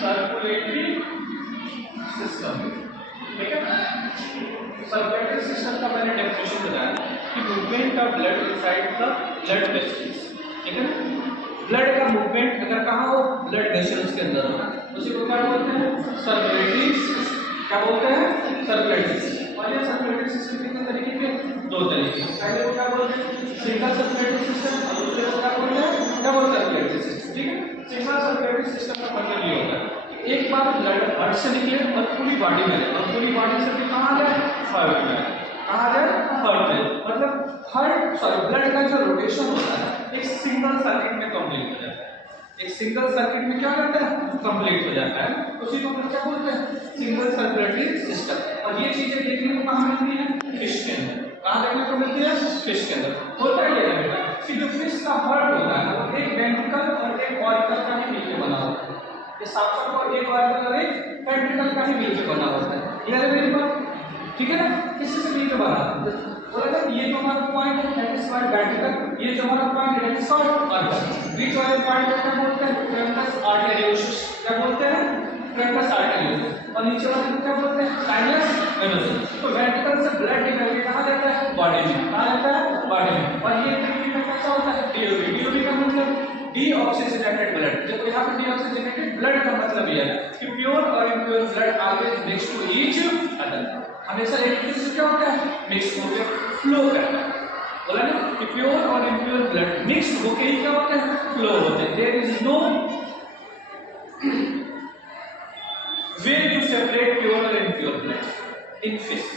Circulatory system, ठीक है। Circulatory system का मैंने डेफिनेशन बताया कि movement of blood inside the blood vessels, ठीक है। ब्लड का मूवमेंट अगर कहाँ हो, ब्लड वेसल्स के अंदर होना, उसी को क्या बोलते हैं, सर्कुलेटरी सिस्टम। क्या बोलते हैं, सर्कुलेटरी सिस्टम। और ये सर्कुलेटरी सिस्टम कितने तरीके के, दो तरीके। पहले को क्या बोलते हैं, सिंगल सर्कुलेटरी सिस्टम, और दूसरे को क्या बोलते हैं, डबल सर्कुलेटरी सिस्टम, ठीक है। सिंगल सर्कुलेटरी सिस्टम का मतलब ये होता है एक बार ब्लड हार्ट से निकले और पूरी बॉडी में जाए, और पूरी बॉडी से कहाँ जाए, हार्ट में। कहाँ जाए, हार्ट में। मतलब ब्लड का जो रोटेशन होता है एक सिंगल सर्किट में कंप्लीट हो जाता है। एक सिंगल सर्किट में क्या करता है, कंप्लीट हो जाता है। उसी को क्या बोलते हैं, सिंगल सर्कुलेटरी सिस्टम। और ये चीजें देखने को कहाँ मिलती है, फिश के अंदर। कहाँ देखने को मिलती है, फिश के अंदर। होता है ये बेटा कि जो फिश का हार्ट होता है वो एक वेंट्रिकल और एक ऑरिकल का ही मिलकर बना होता है। ये साफ और एक ऑरिकल और एक वेंट्रिकल का ही मिलकर बना होता है। क्लियर है मेरी बात, ठीक है ना। किससे से मिलकर बना होता है, बोला था ये जो हमारा पॉइंट है दैट इज कॉल्ड वेंट्रिकल, ये जो हमारा पॉइंट है दैट इज कॉल्ड ऑरिकल। बीच वाले पॉइंट को क्या बोलते हैं, ट्रैंकस आर्टेरियोसिस। क्या बोलते हैं, ट्रैंकस आर्टेरियोसिस। और नीचे वाले को क्या बोलते हैं, साइनस वेनोस। तो वेंट्रिकल से ब्लड निकल के कहाँ जाता है, बॉडी में। कहाँ जाता है, बॉडी में। और ये ट्रीटमेंट में कैसा होता है, डीओबी। डीओबी का मतलब डीऑक्सीजनेटेड ब्लड। जब यहाँ पर डीऑक्सीजनेटेड ब्लड का मतलब ये है कि प्योर और impure blood always mix to each other. हमेशा एक दूसरे से क्या होता है, मिक्स होकर फ्लो करता है। बोला ना कि प्योर और इम्प्योर ब्लड मिक्स होकर ही क्या होता है, फ्लो होते हैं। There is no way to separate pure और इम्प्योर ब्लड इन फिश,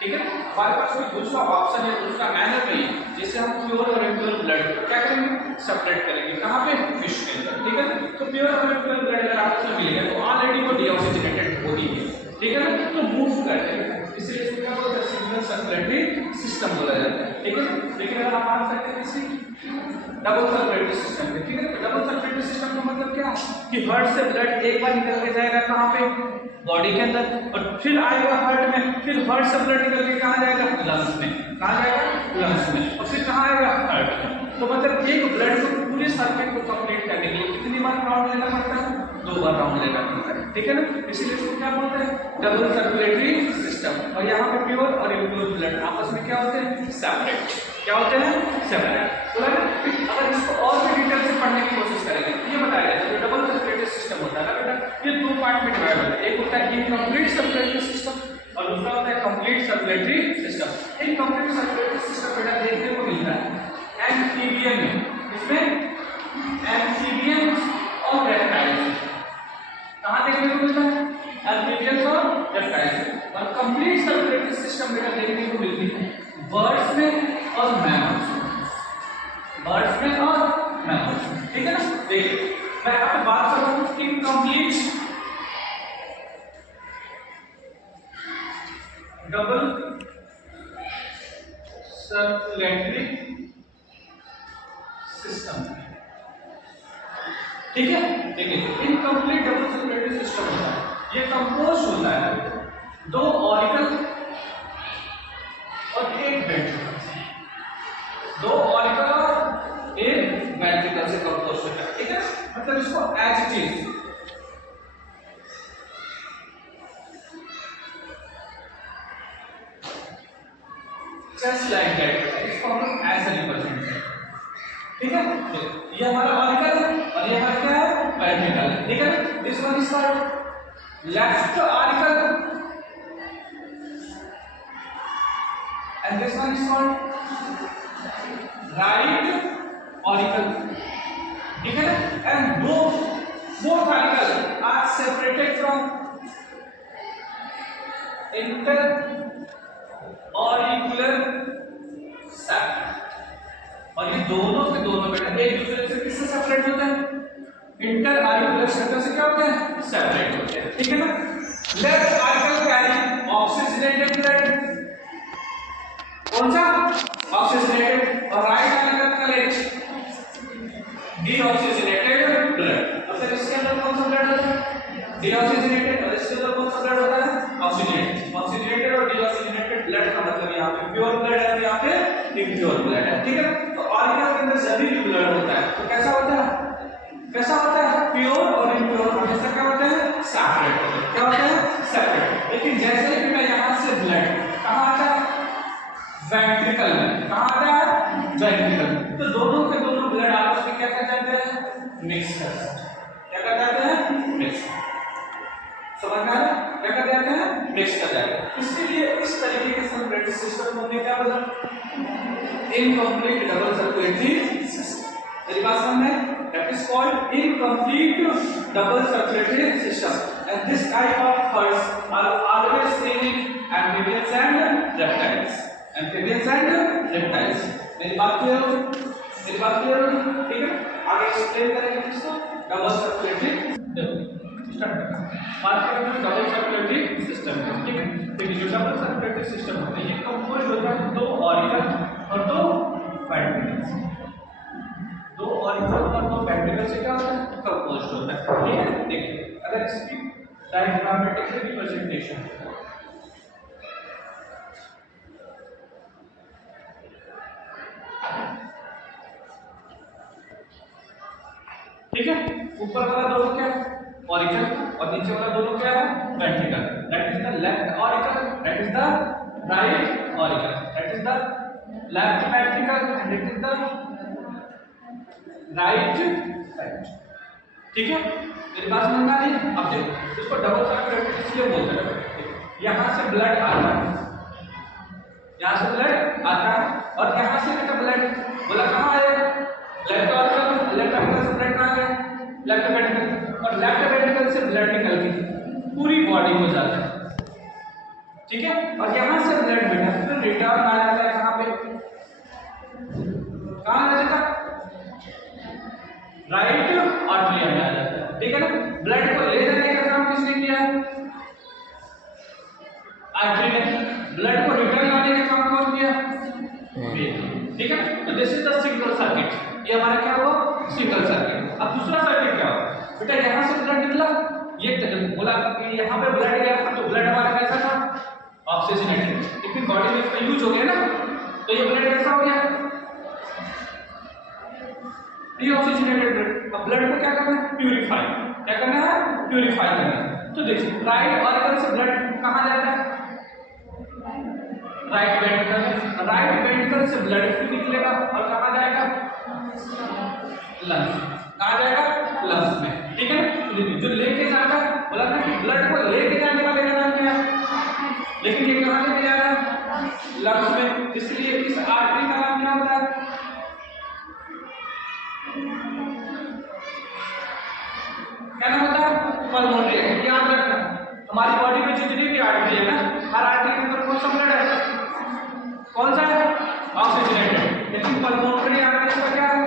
ठीक है। हमारे पास कोई दूसरा ऑप्शन है, दूसरा मैनर नहीं है जिससे हम प्योर और इम्प्योर ब्लड क्या करेंगे, सेपरेट करेंगे। कहाँ पे, फिश के अंदर, ठीक है। तो प्योर और इम्प्योर ब्लड अगर आपस में मिल गया तो ऑलरेडी वो डीऑक्सीजनेटेड बॉडी है, ठीक है ना। तो मूव करते हैं, इसलिए इसको क्या बोलते हैं, सिंगल सर्कुलेटरी सिस्टम बोला जाता है, ठीक है। लेकिन अगर आप बात करते हैं किसी डबल सर्कुलेटरी सिस्टम के, ठीक है। डबल सर्कुलेटरी सिस्टम का मतलब क्या है कि हार्ट से ब्लड एक बार निकल के जाएगा कहाँ पे, बॉडी के अंदर, और फिर आएगा हार्ट में, फिर हार्ट से ब्लड निकल के कहाँ जाएगा, लंग्स में। कहाँ जाएगा, लंग्स में। और फिर कहाँ आएगा, हार्ट में। तो मतलब एक ब्लड को पूरे सर्किट को कंप्लीट करने के लिए कितनी बार राउंड लेना पड़ता है, 2 बार राउंड लेना पड़ता है, ठीक है ना। इसीलिए इसको क्या बोलते हैं, डबल सर्कुलेटरी सिस्टम। और यहाँ पे प्योर और इम्प्योर ब्लड आपस में क्या होते हैं, सेपरेट। क्या होते हैं, सेपरेट। तो अगर इसको और भी डिटेल से पढ़ने की कोशिश करेंगे ये बताया जाता है डबल सर्कुलेटरी सिस्टम होता है ना बेटा, ये 2 पार्ट में डिवाइड होता है। एक होता है इनकम्प्लीट सर्कुलेटरी सिस्टम और दूसरा होता है complete circulatory system. Incomplete circulatory system बेटा देखने को मिलता है एम्फीबियन में, इसमें एम्फीबियन और रेप्टाइल्स। कहाँ देखने को मिलता है, एम्फीबियन और रेप्टाइल्स। और कंप्लीट सर्कुलेटरी सिस्टम बेटा देखने को मिलती है बर्ड्स में और मैमल्स में, बर्ड्स में और मैमल्स में, ठीक है ना। देखिए मैं आपसे बात कर रहा हूँ इनकम्प्लीट डबल सर्कुलेटरी सिस्टम, ठीक है। देखिए इनकम्प्लीट डबल सर्कुलेटरी सिस्टम होता है, ये कंपोज होता है 2 ऑरिकल और 1 वेंट्रिकल से। 2 ऑरिकल और 1 वेंट्रिकल से कंपोज होता है, ठीक है। मतलब इसको as it is just like that, इसको हम ऐसे रिप्रेजेंट करते हैं, ठीक है। ये हमारा ऑरिकल और ये हमारा क्या है, वेंट्रिकल, ठीक है। This one is called left auricle and this one is called right auricle, ठीक है ना। and both auricle are separated from inter auricular sac। और ये दोनों के दोनों बेटा एक दूसरे से किससे सेपरेट होते हैं, इंटर ऑरिकुलर सेक्टर से क्या होते हैं, सेपरेट होते हैं, ठीक है ना। Left auricle carry oxygenated blood, कौन सा, ऑक्सीजनेटेड। और right auricle collect deoxygenated blood. और फिर इसके अंदर कौन सा ब्लड होता है, डीऑक्सीजनेटेड। और इसके अंदर कौन सा ब्लड होता है, ऑक्सीजनेटेड। ऑक्सीजनेटेड और डीऑक्सीजनेटेड ब्लड का मतलब यहाँ पे प्योर ब्लड है, यहाँ पे इम्प्योर ब्लड है, ठीक है। तो ऑरिकल के अंदर सभी ब्लड होता है तो कैसा होता है, कैसा होता है, प्योर और इम्प्योर हमेशा क्या वेंट्रिकल, तो दोनों के दोनों ब्लड आपस में क्या कर जाते हैं, मिक्स कर जाते हैं। क्या कर जाते हैं, मिक्स। समझ में आ रहा है, क्या कर जाते हैं, मिक्स कर जाते हैं। इसीलिए इस तरीके के सर्कुलेटरी सिस्टम को क्या बोला, इनकम्प्लीट डबल सर्कुलेटरी सिस्टम। मेरी बात समझ में, that is called incomplete double circulatory system, and this type of herds are always seen in amphibians and reptiles, amphibians and reptiles। मेरी बात क्लियर हो, मेरी बात क्लियर हो, ठीक है। आगे एक्सप्लेन करेंगे इसको, डबल सर्कुलेटरी। देखो स्टार्ट बात करेंगे डबल सर्कुलेटरी सिस्टम की, ठीक है। देखिए जो डबल सर्कुलेटरी सिस्टम होता है ये कंपोज होता है दो ऑरिकल और दो वेंट्रिकल्स, दो ऑरिकल और दो वेंट्रिकल से क्या होता है, कंपोज्ड होता है, ठीक है। देखिए अगर इसकी डायग्रामेटिक रिप्रेजेंटेशन, ठीक है, ऊपर वाला दोनों क्या है, ऑरिकल, और नीचे वाला दोनों क्या है, ventricle. That is the left auricle, that is the right auricle, that is the left ventricle and it is the right side, ठीक है। मेरी बात समझ में आ रही है। अब देखो इसको डबल सर्कुलेटरी इसलिए बोलते हैं, यहाँ से ब्लड आता है, यहाँ से ब्लड आता है और यहाँ से बेटा ब्लड बोला कहाँ आएगा, लेफ्ट ऑरिकल, लेफ्ट वेंट्रिकल से ब्लड कहाँ गया, लेफ्ट वेंट्रिकल, और लेफ्ट वेंट्रिकल से ब्लड निकल के पूरी बॉडी में जाता है, ठीक है। और यहाँ से ब्लड बेटा फिर रिटर्न आ जाता है कहाँ पे, कहाँ आ जाता है, राइट आर्टरी में आ जाता है, ठीक है ना। ब्लड को ले जाने का काम किसने किया, आर्टरी ने। ब्लड को रिटर्न लाने का काम कौन किया, ठीक है। तो this is the single circuit, ये हमारा क्या हुआ, सिंगल सर्किट। अब दूसरा सर्किट क्या हुआ बेटा, यहाँ से ब्लड निकला, ये बोला कि यहाँ पे ब्लड गया तो ब्लड हमारा कैसा था, ऑक्सीजनेटेड, लेकिन बॉडी में इसका यूज हो गया ना, तो ये ब्लड कैसा हो गया, डीऑक्सीजनेटेड ब्लड। अब ब्लड को क्या करना है, प्यूरिफाई, क्या करना है, प्यूरिफाई करना है। तो देखिए राइट ऑरिकल से ब्लड कहाँ जाता है, राइट वेंट्रिकल, राइट वेंट्रिकल से ब्लड निकलेगा और कहाँ जाएगा, लंग्स, कहाँ जाएगा, लंग्स में, ठीक है। जो लेके जाएगा, बोला ना कि ब्लड को लेके जाने वाले का नाम क्या है, लेकिन ये कहाँ लेके जा रहा है, लंग्स में, इसलिए इस आर्टरी का नाम क्या होता है, क्या नाम होता है, पल्मोनरी। याद रखना हमारी बॉडी में जितनी भी आर्टरी है ना, हर आर्टरी के अंदर कौन सा ब्लड है, कौन सा है, ऑक्सीजनेटेड, लेकिन पल्मोनरी आर्टरी का क्या है,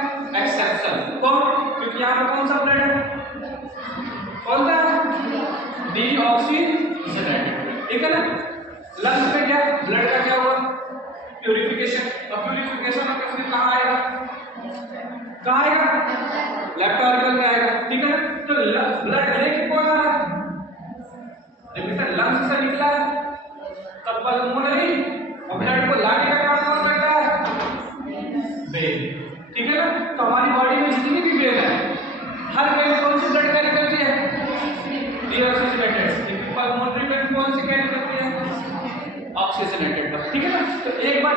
एक्सेप्शन। कौन, क्योंकि यहाँ पे कौन सा ब्लड है, कौन सा, डीऑक्सीजनेटेड, ठीक है ना। लंग्स में क्या, ब्लड का क्या हुआ, प्यूरिफिकेशन, और प्यूरिफिकेशन में किसने कहाँ आएगा, कहाँ आएगा, लेफ्ट ऑरिकल में आएगा, ठीक है। तो ब्लड लेके कौन आ रहा है, बेटा लंग्स से निकला है तब पल्मोनरी, और ब्लड को लाने का काम कौन करता है, वेन, ठीक है ना। तो हमारी बॉडी में जितनी भी वेन है, हर वेन कौन सी ब्लड कैरी करती है, डीऑक्सीजनेटेड, लेकिन पल्मोनरी वेन कौन सी कैरी करती है, ऑक्सीजनेटेड, ठीक है ना। तो एक बार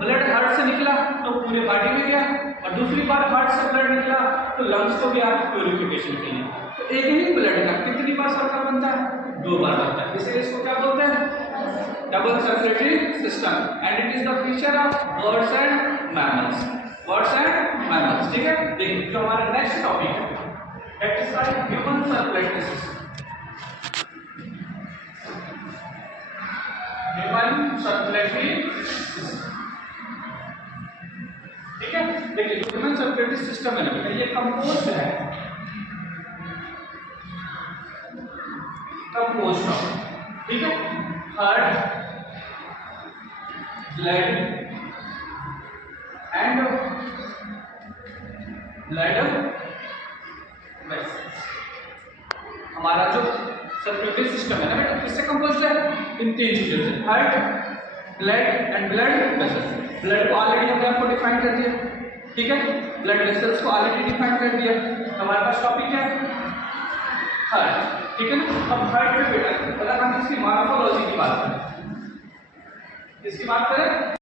ब्लड हार्ट से निकला तो पूरे बॉडी में गया, और दूसरी बार हार्ट से ब्लड निकला तो लंग्स को गया प्यूरिफिकेशन के लिए। तो एक ही ब्लड का कितनी बार सर्कल बनता है, 2 बार बनता है, इसलिए इसको क्या बोलते हैं, double circulatory system, and it is the feature of birds and mammals, birds and mammals, ठीक है। देखिए जो हमारा नेक्स्ट टॉपिक है, that is called human circulatory system, human circulatory system, ठीक है। देखिए ह्यूमन सर्कुलेटरी सिस्टम है ना, ये कंपोज है, कंपोज ऑफ, ठीक है, heart, blood and blood vessels. हमारा जो सर्कुलेटरी सिस्टम है ना बेटा, किससे कंपोज्ड है, इन 3 चीजों से, heart, blood and blood vessels. Blood को ऑलरेडी हमने आपको डिफाइन कर दिया, ठीक है, ब्लड वेसल्स को ऑलरेडी डिफाइन कर दिया। हमारे पास टॉपिक क्या है, हार्ट, ठीक है ना। अब हार्ट में बेटा अगर हम इसकी मॉर्फोलॉजी की बात करें, इसकी बात करें